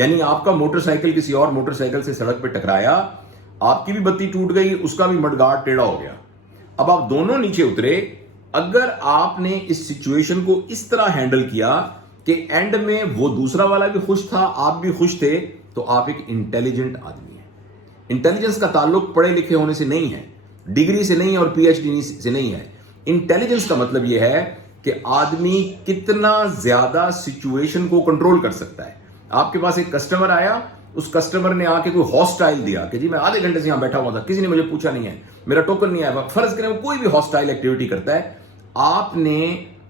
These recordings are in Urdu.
یعنی آپ کا موٹر سائیکل کسی اور موٹر سائیکل سے سڑک پہ ٹکرایا، آپ کی بھی بتی ٹوٹ گئی، اس کا بھی مڈگارڈ ٹیڑھا ہو گیا، اب آپ دونوں نیچے اترے. اگر آپ نے اس سچویشن کو اس طرح ہینڈل کیا کہ اینڈ میں وہ دوسرا والا بھی خوش تھا، آپ بھی خوش تھے، تو آپ ایک انٹیلیجنٹ آدمی ہیں. انٹیلیجنس کا تعلق پڑھے لکھے ہونے سے نہیں ہے، ڈگری سے نہیں ہے اور پی ایچ ڈی سے نہیں ہے. انٹیلیجنس کا مطلب یہ ہے کہ آدمی کتنا زیادہ سچویشن کو کنٹرول کر سکتا ہے. آپ کے پاس ایک کسٹمر آیا، اس کسٹمر نے آ کے کوئی ہاسٹائل دیا کہ جی میں آدھے گھنٹے سے یہاں بیٹھا ہوا تھا، کسی نے مجھے پوچھا نہیں ہے، میرا ٹوکن نہیں آیا. فرض کریں وہ کوئی بھی ہاسٹائل ایکٹیویٹی کرتا ہے، آپ نے،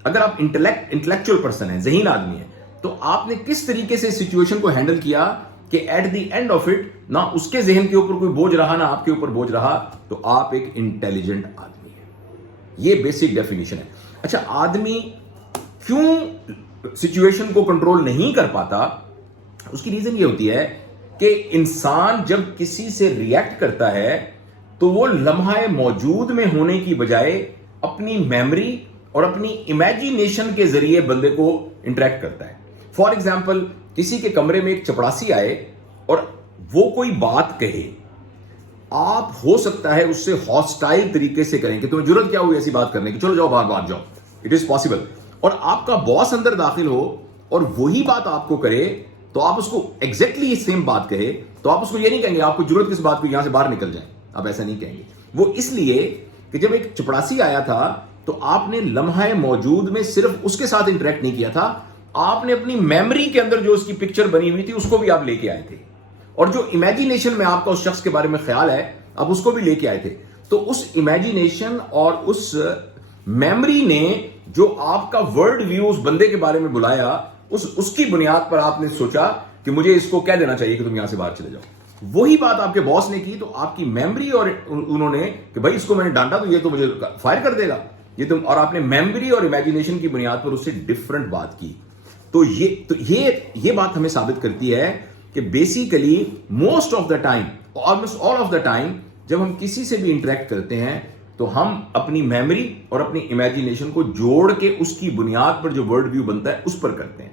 اگر آپ انٹلیکچوئل پرسن ہیں، ذہین آدمی ہیں، تو آپ نے کس طریقے سے سچویشن کو ہینڈل کیا کہ at the end of it نہ اس کے ذہن کے اوپر کوئی بوجھ رہا نہ آپ کے اوپر بوجھ رہا، تو آپ ایک انٹیلیجنٹ آدمی ہیں. یہ بیسک ڈیفینیشن ہے. اچھا، آدمی کیوں سچویشن کو کنٹرول نہیں کر پاتا؟ اس کی ریزن یہ ہوتی ہے کہ انسان جب کسی سے ریئیکٹ کرتا ہے تو وہ لمحہ موجود میں ہونے کی بجائے اپنی میموری اور اپنی امیجینیشن کے ذریعے بندے کو انٹریکٹ کرتا ہے. فار ایگزامپل، کسی کے کمرے میں ایک چپڑاسی آئے اور وہ کوئی بات کہے، آپ ہو سکتا ہے اس سے ہاسٹائل طریقے سے کریں کہ تمہیں جرت کیا ہوئی ایسی بات کرنے کی، چلو جاؤ باہر بات جاؤ، اٹ از پاسبل. اور آپ کا باس اندر داخل ہو اور وہی بات آپ کو کرے تو آپ اس کو ایگزیکٹلی سیم بات کہے تو آپ اس کو یہ نہیں کہیں گے آپ کو ضرورت کس بات کو، یہاں سے باہر نکل جائیں، آپ ایسا نہیں کہیں گے. وہ اس لیے کہ جب ایک چپڑاسی آیا تھا تو آپ نے لمحہ موجود میں صرف اس کے ساتھ انٹریکٹ نہیں کیا تھا، آپ نے اپنی میموری کے اندر جو اس کی پکچر بنی ہوئی تھی اس کو بھی آپ لے کے آئے تھے، اور جو امیجینیشن میں آپ کا اس شخص کے بارے میں خیال ہے آپ اس کو بھی لے کے آئے تھے. تو اس امیجینیشن اور اس میموری نے جو آپ کا ورڈ ویو اس بندے کے بارے میں بلایا، اس کی بنیاد پر آپ نے سوچا کہ مجھے اس کو کہہ دینا چاہیے کہ تم یہاں سے باہر چلے جاؤ. وہی بات آپ کے باس نے کی تو آپ کی میموری اور انہوں نے کہ بھائی اس کو میں نے ڈانٹا تو یہ تو مجھے فائر کر دے گا، یہ تم، اور آپ نے میموری اور امیجینیشن کی بنیاد پر اس سے ڈفرنٹ بات کی. تو یہ بات ہمیں ثابت کرتی ہے کہ basically most of the time, almost all of the time, جب ہم کسی سے بھی انٹریکٹ کرتے ہیں تو ہم اپنی میموری اور اپنی امیجینیشن کو جوڑ کے اس کی بنیاد پر جو ورڈ ویو بنتا ہے اس پر کرتے ہیں.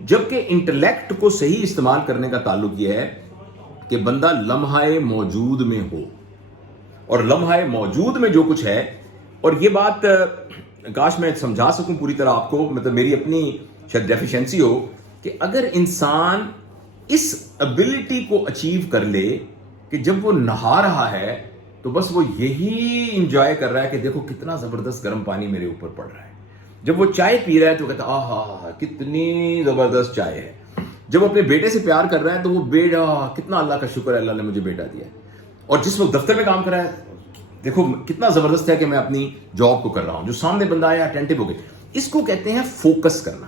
جبکہ انٹلیکٹ کو صحیح استعمال کرنے کا تعلق یہ ہے کہ بندہ لمحہ موجود میں ہو، اور لمحہ موجود میں جو کچھ ہے، اور یہ بات کاش میں سمجھا سکوں پوری طرح آپ کو، مطلب میری اپنی شاید ڈیفیشنسی ہو، کہ اگر انسان اس ابیلٹی کو اچیو کر لے کہ جب وہ نہا رہا ہے تو بس وہ یہی انجوائے کر رہا ہے کہ دیکھو کتنا زبردست گرم پانی میرے اوپر پڑ رہا ہے. جب وہ چائے پی رہا ہے تو کہتا آہا کتنی زبردست چائے ہے. جب اپنے بیٹے سے پیار کر رہا ہے تو وہ بیٹا کتنا اللہ کا شکر ہے اللہ نے مجھے بیٹا دیا ہے. اور جس وقت دفتر میں کام کر رہا ہے دیکھو کتنا زبردست ہے کہ میں اپنی جاب کو کر رہا ہوں. جو سامنے بندہ آیا اٹینٹو ہو گئے. اس کو کہتے ہیں فوکس کرنا.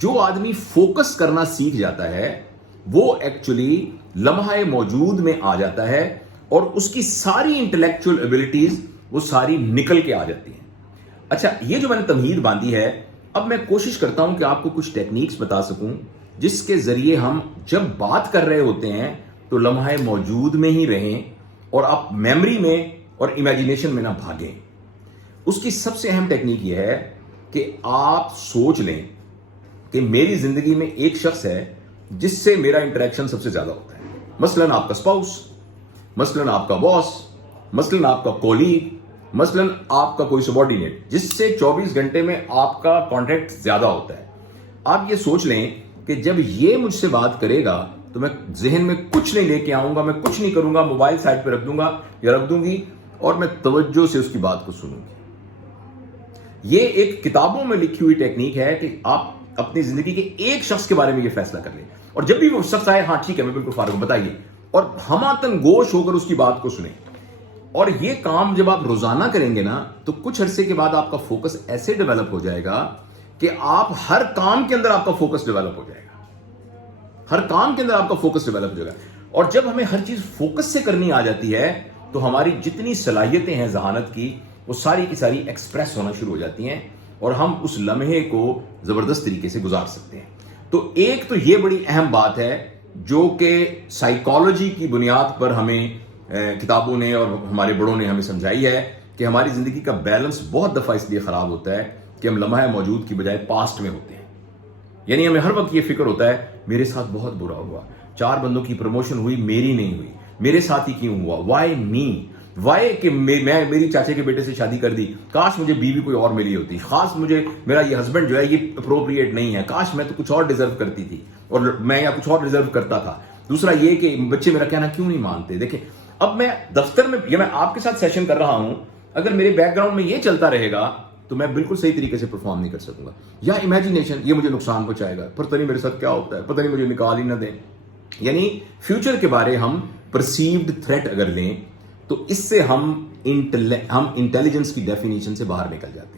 جو آدمی فوکس کرنا سیکھ جاتا ہے وہ ایکچولی لمحہ موجود میں آ جاتا ہے اور اس کی ساری انٹلیکچوئل ایبلٹیز وہ ساری نکل کے آ جاتی ہیں. اچھا، یہ جو میں نے تمہید باندھی ہے، اب میں کوشش کرتا ہوں کہ آپ کو کچھ ٹیکنیکس بتا سکوں جس کے ذریعے ہم جب بات کر رہے ہوتے ہیں تو لمحہ موجود میں ہی رہیں اور آپ میموری میں اور امیجینیشن میں نہ بھاگیں. اس کی سب سے اہم ٹیکنیک یہ ہے کہ آپ سوچ لیں کہ میری زندگی میں ایک شخص ہے جس سے میرا انٹریکشن سب سے زیادہ ہوتا ہے. مثلاً آپ کا اسپاؤس، مثلاً آپ کا باس، مثلاً آپ کا کولیگ، مثلاً آپ کا کوئی سبارڈینیٹ جس سے 24 گھنٹے میں آپ کا کانٹیکٹ زیادہ ہوتا ہے. آپ یہ سوچ لیں کہ جب یہ مجھ سے بات کرے گا تو میں ذہن میں کچھ نہیں لے کے آؤں گا، میں کچھ نہیں کروں گا، موبائل سائڈ پہ رکھ دوں گا یا رکھ دوں گی اور میں توجہ سے اس کی بات کو سنوں گی. یہ ایک کتابوں میں لکھی ہوئی ٹیکنیک ہے کہ آپ اپنی زندگی کے ایک شخص کے بارے میں یہ فیصلہ کر لیں اور جب بھی وہ شخص آئے ہاں ٹھیک ہے میں بالکل فارغ ہوں بتائیے، اور ہماتن گوش ہو کر اس کی بات کو سنیں. اور یہ کام جب آپ روزانہ کریں گے نا تو کچھ عرصے کے بعد آپ کا فوکس ایسے ڈیولپ ہو جائے گا کہ آپ ہر کام کے اندر آپ کا فوکس ڈیولپ ہو جائے گا. ہر کام کے اندر آپ کا فوکس ڈیولپ ہو جائے گا. اور جب ہمیں ہر چیز فوکس سے کرنی آ جاتی ہے تو ہماری جتنی صلاحیتیں ہیں ذہانت کی وہ ساری کی ساری ایکسپریس ہونا شروع ہو جاتی ہیں اور ہم اس لمحے کو زبردست طریقے سے گزار سکتے ہیں. تو ایک تو یہ بڑی اہم بات ہے جو کہ سائیکالوجی کی بنیاد پر ہمیں کتابوں نے اور ہمارے بڑوں نے ہمیں سمجھائی ہے کہ ہماری زندگی کا بیلنس بہت دفعہ اس لیے خراب ہوتا ہے کہ ہم لمحہ موجود کی بجائے پاسٹ میں ہوتے ہیں. یعنی ہمیں ہر وقت یہ فکر ہوتا ہے میرے ساتھ بہت برا ہوا, 4 بندوں کی پروموشن ہوئی, میری نہیں ہوئی, میرے ساتھ ہی کیوں ہوا, وائی می, وائی کہ میں میری چاچے کے بیٹے سے شادی کر دی, کاش مجھے بیوی کوئی اور ملی ہوتی, خاص مجھے میرا یہ ہسبینڈ جو ہے یہ اپروپریٹ نہیں ہے, کاش میں تو کچھ اور ڈیزرو کرتی تھی اور میں یا کچھ اور ڈیزرو کرتا تھا. دوسرا یہ کہ بچے میرا کہنا کیوں نہیں مانتے. دیکھیں اب میں دفتر میں یا میں آپ کے ساتھ سیشن کر رہا ہوں, اگر میرے بیک گراؤنڈ میں یہ چلتا رہے گا تو میں بالکل صحیح طریقے سے پرفارم نہیں کر سکوں گا. یا امیجینیشن, یہ مجھے نقصان پہنچائے گا, پتہ نہیں میرے ساتھ کیا ہوتا ہے, پتہ نہیں مجھے نکال ہی نہ دیں. یعنی فیوچر کے بارے ہم پرسیوڈ تھریٹ اگر لیں تو اس سے ہم انٹیلیجنس کی ڈیفینیشن سے باہر نکل جاتے ہیں.